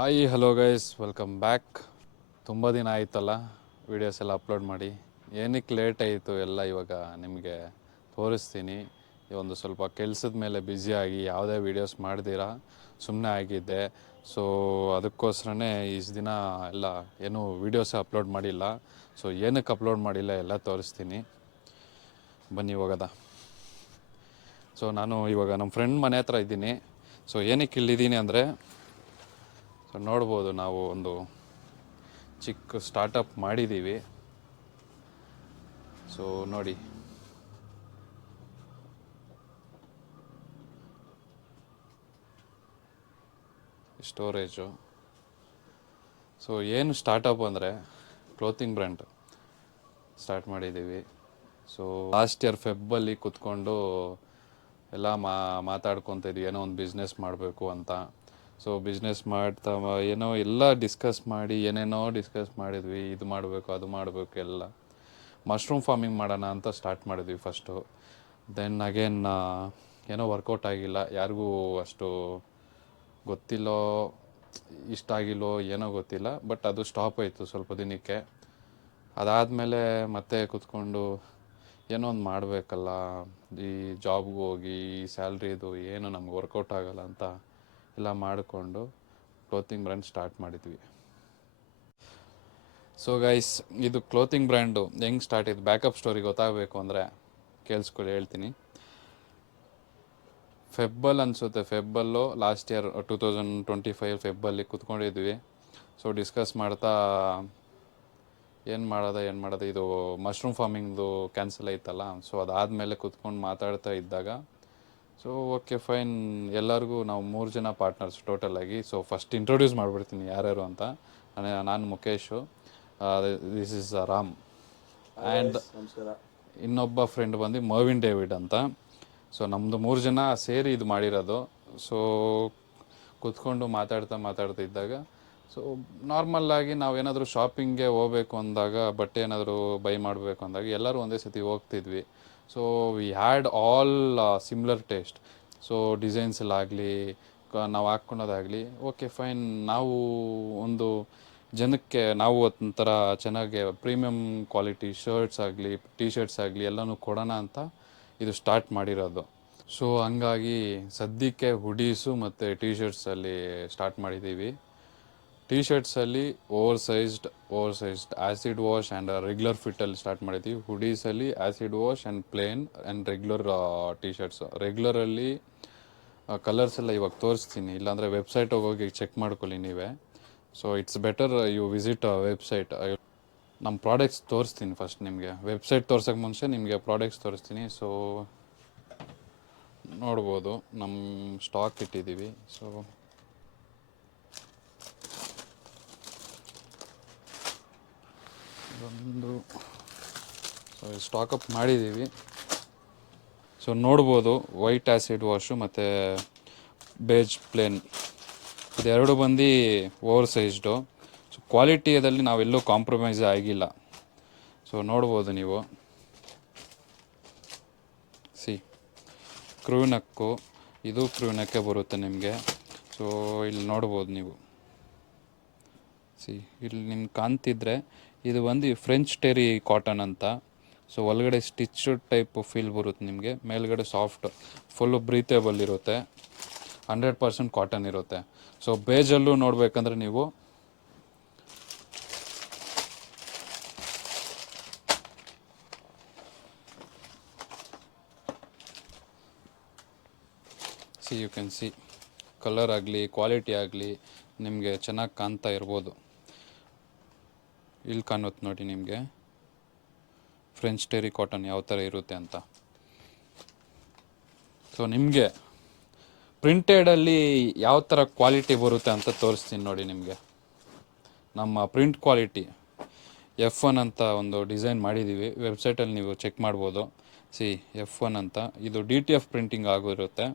Hi hello guys, welcome back. ತುಂಬ ದಿನ ಆಯಿತಲ್ಲ ವೀಡಿಯೋಸ್ ಎಲ್ಲ ಅಪ್ಲೋಡ್ ಮಾಡಿ. ಏನಕ್ಕೆ ಲೇಟ್ ಆಯಿತು ಎಲ್ಲ ಇವಾಗ ನಿಮಗೆ ತೋರಿಸ್ತೀನಿ. ಒಂದು ಸ್ವಲ್ಪ ಕೆಲಸದ ಮೇಲೆ ಬ್ಯುಸಿಯಾಗಿ ಯಾವುದೇ ವೀಡಿಯೋಸ್ ಮಾಡ್ದಿರಾ ಸುಮ್ಮನೆ ಆಗಿದ್ದೆ. ಸೊ ಅದಕ್ಕೋಸ್ಕರನೇ ಇಷ್ಟು ದಿನ ಎಲ್ಲ ಏನೂ ವೀಡಿಯೋಸೇ ಅಪ್ಲೋಡ್ ಮಾಡಿಲ್ಲ. ಸೊ ಏನಕ್ಕೆ ಅಪ್ಲೋಡ್ ಮಾಡಿಲ್ಲ ಎಲ್ಲ ತೋರಿಸ್ತೀನಿ, ಬನ್ನಿ ಹೋಗೋದ. ಸೊ ನಾನು ಇವಾಗ ನಮ್ಮ ಫ್ರೆಂಡ್ ಮನೆ ಹತ್ರ ಇದ್ದೀನಿ. ಸೊ ಏನಕ್ಕೆ ಇಲ್ಲಿದ್ದೀನಿ ಅಂದರೆ, ಸೊ ನೋಡ್ಬೋದು ನಾವು ಒಂದು ಚಿಕ್ಕ ಸ್ಟಾರ್ಟಪ್ ಮಾಡಿದ್ದೀವಿ. ಸೊ ನೋಡಿ, ಸ್ಟೋರೇಜು. ಸೊ ಏನು ಸ್ಟಾರ್ಟಪ್ ಅಂದರೆ ಕ್ಲೋತಿಂಗ್ ಬ್ರ್ಯಾಂಡ್ ಸ್ಟಾರ್ಟ್ ಮಾಡಿದ್ದೀವಿ. ಸೊ ಲಾಸ್ಟ್ ಇಯರ್ ಫೆಬ್ಬಲ್ಲಿ ಕೂತ್ಕೊಂಡು ಎಲ್ಲ ಮಾತಾಡ್ಕೊತ ಇದ್ವಿ, ಏನೋ ಒಂದು ಬಿಸ್ನೆಸ್ ಮಾಡಬೇಕು ಅಂತ. ಸೊ ಬಿಸ್ನೆಸ್ ಮಾಡ್ತಾ ಏನೋ ಎಲ್ಲ ಡಿಸ್ಕಸ್ ಮಾಡಿ ಏನೇನೋ ಡಿಸ್ಕಸ್ ಮಾಡಿದ್ವಿ. ಇದು ಮಾಡಬೇಕು ಅದು ಮಾಡಬೇಕು ಎಲ್ಲ. ಮಶ್ರೂಮ್ ಫಾರ್ಮಿಂಗ್ ಮಾಡೋಣ ಅಂತ ಸ್ಟಾರ್ಟ್ ಮಾಡಿದ್ವಿ ಫಸ್ಟು. ದೆನ್ ಅಗೇನ್ ಏನೋ ವರ್ಕೌಟ್ ಆಗಿಲ್ಲ, ಯಾರಿಗೂ ಅಷ್ಟು ಗೊತ್ತಿಲ್ಲೋ, ಇಷ್ಟ ಆಗಿಲ್ಲೋ ಏನೋ ಗೊತ್ತಿಲ್ಲ. ಬಟ್ ಅದು ಸ್ಟಾಪ್ ಆಯಿತು ಸ್ವಲ್ಪ ದಿನಕ್ಕೆ. ಅದಾದಮೇಲೆ ಮತ್ತೆ ಕೂತ್ಕೊಂಡು ಏನೋ ಒಂದು ಮಾಡಬೇಕಲ್ಲ, ಈ ಜಾಬ್ಗೆ ಹೋಗಿ ಈ ಸ್ಯಾಲ್ರಿದು ಏನು ನಮ್ಗೆ ವರ್ಕೌಟ್ ಆಗಲ್ಲ ಅಂತ ಎಲ್ಲ ಮಾಡಿಕೊಂಡು ಕ್ಲೋತಿಂಗ್ ಬ್ರ್ಯಾಂಡ್ ಸ್ಟಾರ್ಟ್ ಮಾಡಿದ್ವಿ. ಸೊ ಗೈಸ್, ಇದು ಕ್ಲೋತಿಂಗ್ ಬ್ರ್ಯಾಂಡು ಹೆಂಗೆ ಸ್ಟಾರ್ಟ್ ಆಯಿತು ಬ್ಯಾಕಪ್ ಸ್ಟೋರಿ ಗೊತ್ತಾಗಬೇಕು ಅಂದರೆ ಕೇಳಿಸ್ಕೊಳ್ಳಿ, ಹೇಳ್ತೀನಿ. ಫೆಬ್ಬಲ್ಲಿ ಅನಿಸುತ್ತೆ, ಫೆಬ್ಬಲ್ಲೋ ಲಾಸ್ಟ್ ಇಯರ್ 2025 ಫೆಬ್ಬಲ್ಲಿ ಕೂತ್ಕೊಂಡಿದ್ವಿ. ಸೊ ಡಿಸ್ಕಸ್ ಮಾಡ್ತಾ ಏನು ಮಾಡೋದು, ಇದು ಮಶ್ರೂಮ್ ಫಾರ್ಮಿಂಗ್ದು ಕ್ಯಾನ್ಸಲ್ ಆಯ್ತಲ್ಲ. ಸೊ ಅದಾದಮೇಲೆ ಕೂತ್ಕೊಂಡು ಮಾತಾಡ್ತಾ ಇದ್ದಾಗ, ಸೊ ಓಕೆ ಫೈನ್, ಎಲ್ಲರಿಗೂ ನಾವು 3 ಜನ ಪಾರ್ಟ್ನರ್ಸ್ ಟೋಟಲಾಗಿ. ಸೊ ಫಸ್ಟ್ ಇಂಟ್ರೊಡ್ಯೂಸ್ ಮಾಡಿಬಿಡ್ತೀನಿ ಯಾರ್ಯಾರು ಅಂತ. ನಾನು ಮುಖೇಶು, ದಿಸ್ ಇಸ್ ರಾಮ್, ಆ್ಯಂಡ್ ಇನ್ನೊಬ್ಬ ಫ್ರೆಂಡ್ ಬಂದು ಮರ್ವಿನ್ ಡೇವಿಡ್ ಅಂತ. ಸೊ ನಮ್ಮದು 3 ಜನ ಸೇರಿ ಇದು ಮಾಡಿರೋದು. ಸೊ ಕೂತ್ಕೊಂಡು ಮಾತಾಡ್ತಾ ಇದ್ದಾಗ, ಸೊ ನಾರ್ಮಲ್ಲಾಗಿ ನಾವೇನಾದರೂ ಶಾಪಿಂಗ್ಗೆ ಹೋಗ್ಬೇಕು ಅಂದಾಗ, ಬಟ್ಟೆ ಏನಾದರೂ ಬೈ ಮಾಡಬೇಕು ಅಂದಾಗ ಎಲ್ಲರೂ ಒಂದೇ ಸತಿ ಹೋಗ್ತಿದ್ವಿ. So we had all similar taste. So ಡಿಸೈನ್ಸಲ್ಲಾಗಲಿ ನಾವು ಹಾಕ್ಕೊಳೋದಾಗಲಿ ಓಕೆ ಫೈನ್. ನಾವು ಒಂದು ಜನಕ್ಕೆ ನಾವು ಒಂಥರ ಚೆನ್ನಾಗಿ ಪ್ರೀಮಿಯಮ್ ಕ್ವಾಲಿಟಿ ಶರ್ಟ್ಸ್ ಆಗಲಿ ಟಿ ಶರ್ಟ್ಸ್ ಆಗಲಿ ಎಲ್ಲನೂ ಕೊಡೋಣ ಅಂತ ಇದು ಸ್ಟಾರ್ಟ್ ಮಾಡಿರೋದು. ಸೊ ಹಂಗಾಗಿ ಸದ್ಯಕ್ಕೆ ಹುಡೀಸು ಮತ್ತು ಟಿ ಶರ್ಟ್ಸಲ್ಲಿ ಸ್ಟಾರ್ಟ್ ಮಾಡಿದ್ದೀವಿ. ಟಿ ಶರ್ಟ್ಸಲ್ಲಿ over sized acid wash and regular ಫಿಟ್ಟಲ್ಲಿ ಸ್ಟಾರ್ಟ್ ಮಾಡಿದ್ದೀವಿ. ಹುಡೀಸಲ್ಲಿ acid wash and plain and regular T-shirts. ರೆಗ್ಯುಲರಲ್ಲಿ ಕಲರ್ಸ್ ಎಲ್ಲ ಇವಾಗ ತೋರಿಸ್ತೀನಿ, ಇಲ್ಲಾಂದರೆ ವೆಬ್ಸೈಟಿಗೆ ಹೋಗಿ ಚೆಕ್ ಮಾಡ್ಕೊಳ್ಳಿ ನೀವೇ. So it's better you visit website. ನಮ್ಮ ಪ್ರಾಡಕ್ಟ್ಸ್ ತೋರಿಸ್ತೀನಿ ಫಸ್ಟ್ ನಿಮಗೆ. ವೆಬ್ಸೈಟ್ ತೋರ್ಸೋಕ್ಕೆ ಮುಂಚೆ ನಿಮಗೆ ಪ್ರಾಡಕ್ಟ್ಸ್ ತೋರಿಸ್ತೀನಿ. ಸೊ ನೋಡ್ಬೋದು ನಮ್ಮ ಸ್ಟಾಕ್ ಇಟ್ಟಿದ್ದೀವಿ. ಸೊ ಒಂದು ಸ್ಟಾಕಪ್ ಮಾಡಿದ್ದೀವಿ. ಸೊ ನೋಡ್ಬೋದು ವೈಟ್ ಆ್ಯಸಿಡ್ ವಾಶು ಮತ್ತು ಬೇಜ್ ಪ್ಲೇನ್, ಇದೆರಡು ಬಂದು ಓವರ್ ಸೈಜ್ಡು. ಸೊ ಕ್ವಾಲಿಟಿಯಲ್ಲಿ ನಾವೆಲ್ಲೂ ಕಾಂಪ್ರಮೈಸ್ ಆಗಿಲ್ಲ. ಸೊ ನೋಡ್ಬೋದು ನೀವು, ಕ್ರೂನಕ್ಕು, ಇದು ಕ್ರೂನಕ್ಕೆ ಬರುತ್ತೆ ನಿಮಗೆ. ಸೊ ಇಲ್ಲಿ ನೋಡ್ಬೋದು ನೀವು, ಇಲ್ಲಿ ನಿಮ್ಗೆ ಕಾಣ್ತಿದ್ರೆ ಇದು ಬಂದು ಫ್ರೆಂಚ್ ಟೆರಿ ಕಾಟನ್ ಅಂತ. ಸೊ ಒಳಗಡೆ ಸ್ಟಿಚ್ ಟೈಪ್ ಫೀಲ್ ಬರುತ್ತೆ ನಿಮಗೆ, ಮೇಲ್ಗಡೆ ಸಾಫ್ಟ್ ಫುಲ್ಲು ಬ್ರೀತೇಬಲ್ ಇರುತ್ತೆ, 100% ಕಾಟನ್ ಇರುತ್ತೆ. ಸೊ ಬೇಜಲ್ಲೂ ನೋಡಬೇಕಂದ್ರೆ ನೀವು ಯು ಕ್ಯಾನ್ ಸಿ ಕಲರ್ ಆಗಲಿ ಕ್ವಾಲಿಟಿ ಆಗಲಿ ನಿಮಗೆ ಚೆನ್ನಾಗಿ ಕಾಣ್ತಾ ಇರ್ಬೋದು. ಇಲ್ಲಿ ಕಾಣುತ್ತೆ ನೋಡಿ ನಿಮಗೆ ಫ್ರೆಂಚ್ ಟೆರಿ ಕಾಟನ್ ಯಾವ ಥರ ಇರುತ್ತೆ ಅಂತ. ಸೊ ನಿಮಗೆ ಪ್ರಿಂಟೆಡಲ್ಲಿ ಯಾವ ಥರ ಕ್ವಾಲಿಟಿ ಬರುತ್ತೆ ಅಂತ ತೋರಿಸ್ತೀನಿ ನೋಡಿ ನಿಮಗೆ. ನಮ್ಮ ಪ್ರಿಂಟ್ ಕ್ವಾಲಿಟಿ F1 ಅಂತ ಒಂದು ಡಿಸೈನ್ ಮಾಡಿದ್ದೀವಿ, ವೆಬ್ಸೈಟಲ್ಲಿ ನೀವು ಚೆಕ್ ಮಾಡ್ಬೋದು. F1 ಅಂತ, ಇದು DTF ಪ್ರಿಂಟಿಂಗ್ ಆಗಿರುತ್ತೆ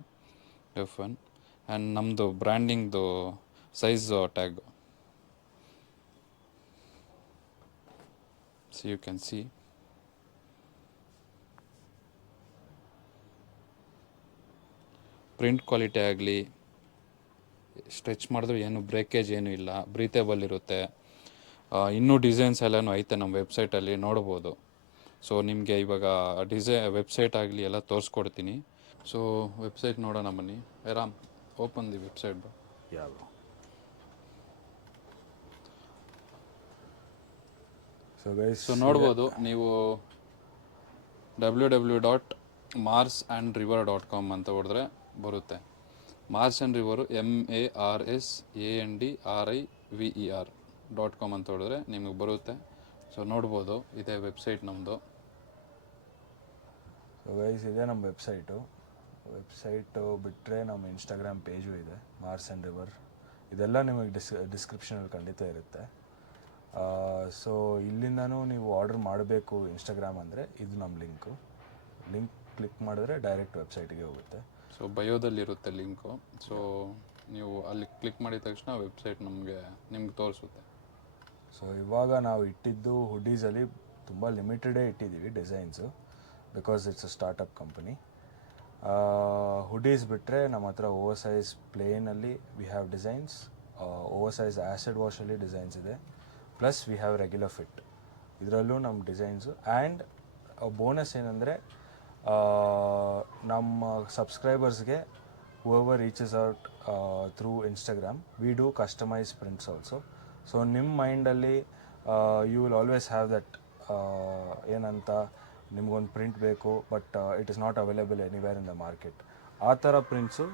F1. ಆ್ಯಂಡ್ ನಮ್ಮದು ಬ್ರ್ಯಾಂಡಿಂಗ್ದು size tag. You can see print quality ಆಗಲಿ ಸ್ಟ್ರೆಚ್ ಮಾಡಿದ್ರು ಏನು ಬ್ರೇಕೇಜ್ ಏನೂ ಇಲ್ಲ, ಬ್ರೀತೇಬಲ್ ಇರುತ್ತೆ. ಇನ್ನೂ ಡಿಸೈನ್ಸ್ ಎಲ್ಲನೂ ಐತೆ ನಮ್ಮ ವೆಬ್ಸೈಟಲ್ಲಿ ನೋಡ್ಬೋದು. ಸೊ ನಿಮಗೆ ಇವಾಗ ವೆಬ್ಸೈಟ್ ಆಗಲಿ ಎಲ್ಲ ತೋರಿಸ್ಕೊಡ್ತೀನಿ. ಸೊ ವೆಬ್ಸೈಟ್ ನೋಡೋಣ ಬನ್ನಿ. ರಾಮ್, ಓಪನ್ ದಿ ವೆಬ್ಸೈಟ್ ಬಾ. ಯಾವ ಸೊ ನೋಡ್ಬೋದು ನೀವು www.marsandriver.com ಅಂತ ಹೊಡೆದ್ರೆ ಬರುತ್ತೆ. ಮಾರ್ಸ್ ಆ್ಯಂಡ್ ರಿವರು MARSANDRIVER.com ಅಂತ ಹೊಡೆದ್ರೆ ನಿಮಗೆ ಬರುತ್ತೆ. ಸೊ ನೋಡ್ಬೋದು, ಇದೇ ವೆಬ್ಸೈಟ್ ನಮ್ಮದು. ಸೊ ಗೈಸ್ ಇದೆ ನಮ್ಮ ವೆಬ್ಸೈಟು ಬಿಟ್ಟರೆ ನಮ್ಮ ಇನ್ಸ್ಟಾಗ್ರಾಮ್ ಪೇಜು ಇದೆ, ಮಾರ್ಸ್ ಆ್ಯಂಡ್ ರಿವರ್. ಇದೆಲ್ಲ ನಿಮಗೆ ಡಿಸ್ಕ್ರಿಪ್ಷನಲ್ಲಿ ಖಂಡಿತ ಇರುತ್ತೆ. ಸೊ ಇಲ್ಲಿಂದನೂ ನೀವು ಆರ್ಡರ್ ಮಾಡಬೇಕು ಇನ್ಸ್ಟಾಗ್ರಾಮ್ ಅಂದರೆ ಇದು ನಮ್ಮ ಲಿಂಕ್ ಕ್ಲಿಕ್ ಮಾಡಿದ್ರೆ ಡೈರೆಕ್ಟ್ ವೆಬ್ಸೈಟಿಗೆ ಹೋಗುತ್ತೆ. So ಬಯೋದಲ್ಲಿರುತ್ತೆ link. ಸೊ ನೀವು ಅಲ್ಲಿ ಕ್ಲಿಕ್ ಮಾಡಿದ ತಕ್ಷಣ ವೆಬ್ಸೈಟ್ ನಿಮ್ಗೆ ತೋರಿಸುತ್ತೆ. ಸೊ ಇವಾಗ ನಾವು ಇಟ್ಟಿದ್ದು ಹುಡೀಸಲ್ಲಿ ತುಂಬ ಲಿಮಿಟೆಡೇ ಇಟ್ಟಿದ್ದೀವಿ designs, because it's a startup company. Hoodies ಬಿಟ್ಟರೆ ನಮ್ಮ ಹತ್ರ ಓವರ್ ಸೈಜ್ ಪ್ಲೇನಲ್ಲಿ we have designs, over size acid ವಾಶಲ್ಲಿ ಡಿಸೈನ್ಸ್ ಇದೆ, plus we have regular fit, ಇದರಲ್ಲೂ ನಮ್ಮ ಡಿಸೈನ್ಸು. ಆ್ಯಂಡ್ ಬೋನಸ್ ಏನಂದರೆ ನಮ್ಮ ಸಬ್ಸ್ಕ್ರೈಬರ್ಸ್ಗೆ whoever reaches out through Instagram, we do customized prints also. So ನಿಮ್ಮ ಮೈಂಡಲ್ಲಿ you will always have that ಏನಂತ ನಿಮ್ಗೊಂದು ಪ್ರಿಂಟ್ ಬೇಕು but it is not available anywhere in the market. ಆ ಥರ ಪ್ರಿಂಟ್ಸು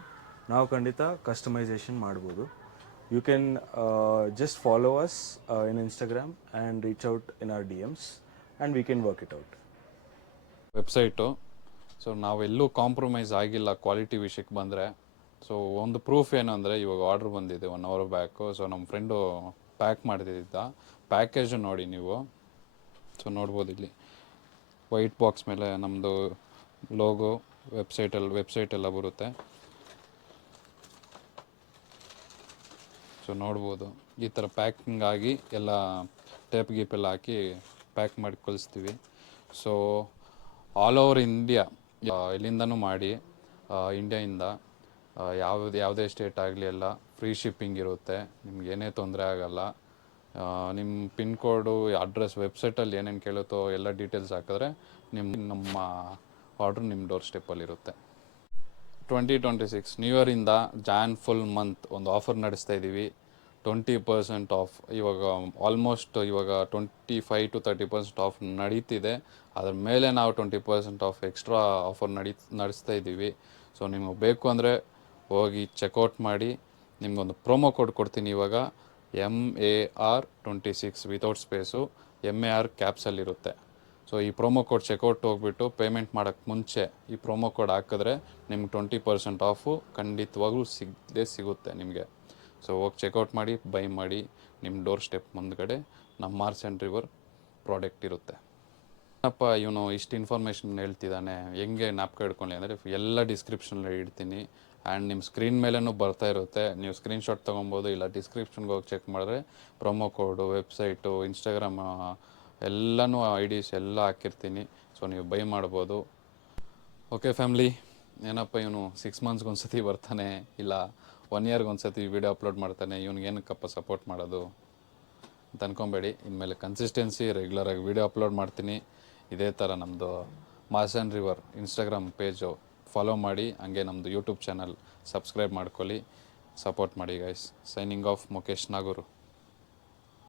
ನಾವು ಖಂಡಿತ ಕಸ್ಟಮೈಸೇಷನ್ ಮಾಡ್ಬೋದು. You can just follow us in Instagram and reach out in our DMs and we can work it out. Website so ನಾವೆಲ್ಲೂ compromise ಆಗಿಲ್ಲ quality ವಿಷಯಕ್ಕೆ ಬಂದರೆ. So ಒಂದು ಪ್ರೂಫ್ ಏನು ಅಂದರೆ ಇವಾಗ ಆರ್ಡ್ರ್ ಬಂದಿದೆ 1 hour ಬ್ಯಾಕು. ಸೊ ನಮ್ಮ ಫ್ರೆಂಡು ಪ್ಯಾಕ್ ಮಾಡ್ತಿದ್ದ ಪ್ಯಾಕೇಜು ನೋಡಿ ನೀವು. ಸೊ ನೋಡ್ಬೋದು ಇಲ್ಲಿ ವೈಟ್ ಬಾಕ್ಸ್ ಮೇಲೆ ನಮ್ಮದು ಲೋಗೋ, ವೆಬ್ಸೈಟ್ ಎಲ್ಲ ಬರುತ್ತೆ. ಸೊ ನೋಡ್ಬೋದು ಈ ಥರ ಪ್ಯಾಕಿಂಗ್ ಆಗಿ ಎಲ್ಲ ಟೇಪ್ ಗೀಪೆಲ್ಲ ಹಾಕಿ ಪ್ಯಾಕ್ ಮಾಡಿ ಕಳಿಸ್ತೀವಿ. ಸೊ ಆಲ್ ಓವರ್ ಇಂಡಿಯಾ ಎಲ್ಲಿಂದನೂ ಮಾಡಿ, ಇಂಡಿಯಾಯಿಂದ ಯಾವುದೇ ಸ್ಟೇಟ್ ಆಗಲಿ ಎಲ್ಲ ಫ್ರೀ ಶಿಪ್ಪಿಂಗ್ ಇರುತ್ತೆ. ನಿಮ್ಗೆ ಏನೇ ತೊಂದರೆ ಆಗೋಲ್ಲ. ನಿಮ್ಮ ಪಿನ್ ಕೋಡು, ಅಡ್ರೆಸ್, ವೆಬ್ಸೈಟಲ್ಲಿ ಏನೇನು ಕೇಳುತ್ತೋ ಎಲ್ಲ ಡೀಟೇಲ್ಸ್ ಹಾಕಿದ್ರೆ ನಮ್ಮ ಆರ್ಡ್ರ್ ನಿಮ್ಮ ಡೋರ್ ಸ್ಟೆಪ್ಪಲ್ಲಿರುತ್ತೆ. 2026 ನ್ಯೂ ಇಯರಿಂದ ಜಾನ್ ಫುಲ್ ಮಂತ್ ಒಂದು ಆಫರ್ ನಡೆಸ್ತಾ ಇದ್ದೀವಿ. 20% ಆಫ್. ಇವಾಗ ಆಲ್ಮೋಸ್ಟ್ ಇವಾಗ 25 to 30% ಆಫ್ ನಡೀತಿದೆ. ಅದ್ರ ಮೇಲೆ ನಾವು 20% ಆಫ್ ಎಕ್ಸ್ಟ್ರಾ ಆಫರ್ ನಡೆಸ್ತಾ ಇದ್ದೀವಿ. ಸೊ ನಿಮಗೆ ಬೇಕು ಅಂದರೆ ಹೋಗಿ ಚೆಕ್ಔಟ್ ಮಾಡಿ. ನಿಮಗೊಂದು ಪ್ರೋಮೋ ಕೋಡ್ ಕೊಡ್ತೀನಿ ಇವಾಗ, MAR26 ವಿತೌಟ್ ಸ್ಪೇಸು, MAR ಕ್ಯಾಪ್ಸಲ್ಲಿರುತ್ತೆ. ಸೊ ಈ ಪ್ರೋಮೋ ಕೋಡ್ ಚೆಕ್ಔಟ್ ಹೋಗ್ಬಿಟ್ಟು ಪೇಮೆಂಟ್ ಮಾಡೋಕ್ಕೆ ಮುಂಚೆ ಈ ಪ್ರೋಮೋ ಕೋಡ್ ಹಾಕಿದ್ರೆ ನಿಮ್ಗೆ 20% ಆಫು ಖಂಡಿತವಾಗ್ಲೂ ಸಿಗುತ್ತೆ ನಿಮಗೆ. ಸೊ ಹೋಗಿ ಚೆಕ್ಔಟ್ ಮಾಡಿ, ಬೈ ಮಾಡಿ. ನಿಮ್ಮ ಡೋರ್ ಸ್ಟೆಪ್ ಮುಂದ್ಗಡೆ ನಮ್ಮ ಮಾರ್ಸ್ ಆ್ಯಂಡ್ ರಿವರ್ ಪ್ರಾಡಕ್ಟ್ ಇರುತ್ತೆ. ಏನಪ್ಪ ಇವನು ಇಷ್ಟು ಇನ್ಫಾರ್ಮೇಷನ್ ಹೇಳ್ತಿದ್ದಾನೆ, ಹೆಂಗೆ ಜ್ಞಾಪಕ ಇಟ್ಕೊಳ್ಳಿ ಅಂದರೆ ಎಲ್ಲ ಡಿಸ್ಕ್ರಿಪ್ಷನಲ್ಲಿ ಇಡ್ತೀನಿ. ಆ್ಯಂಡ್ ನಿಮ್ಮ ಸ್ಕ್ರೀನ್ ಮೇಲೂ ಬರ್ತಾ ಇರುತ್ತೆ. ನೀವು ಸ್ಕ್ರೀನ್ಶಾಟ್ ತೊಗೊಬೋದು, ಇಲ್ಲ ಡಿಸ್ಕ್ರಿಪ್ಷನ್ಗೆ ಹೋಗಿ ಚೆಕ್ ಮಾಡಿದ್ರೆ ಪ್ರೊಮೋ ಕೋಡು, ವೆಬ್ಸೈಟು, ಇನ್ಸ್ಟಾಗ್ರಾಮ್ ಎಲ್ಲನೂ IDs ಎಲ್ಲ ಹಾಕಿರ್ತೀನಿ. ಸೊ ನೀವು ಬೈ ಮಾಡ್ಬೋದು. ಓಕೆ ಫ್ಯಾಮ್ಲಿ, ಏನಪ್ಪ ಇವನು 6 months ಒಂದ್ಸತಿ ಬರ್ತಾನೆ, ಇಲ್ಲ 1 year ಒಂದ್ಸತಿ ವೀಡಿಯೋ ಅಪ್ಲೋಡ್ ಮಾಡ್ತಾನೆ, ಇವ್ನಿಗೆ ಏನಕ್ಕಪ್ಪ ಸಪೋರ್ಟ್ ಮಾಡೋದು ಅಂತ ಅನ್ಕೊಬೇಡಿ. ಇನ್ಮೇಲೆ ಕನ್ಸಿಸ್ಟೆನ್ಸಿ ರೆಗ್ಯುಲರಾಗಿ ವೀಡಿಯೋ ಅಪ್ಲೋಡ್ ಮಾಡ್ತೀನಿ. ಇದೇ ಥರ ನಮ್ಮದು Mars and River Instagram page follow ಮಾಡಿ, ಹಂಗೆ ನಮ್ಮದು ಯೂಟ್ಯೂಬ್ ಚಾನಲ್ ಸಬ್ಸ್ಕ್ರೈಬ್ ಮಾಡ್ಕೊಳ್ಳಿ, ಸಪೋರ್ಟ್ ಮಾಡಿ guys. Signing off Mukesh Nagur.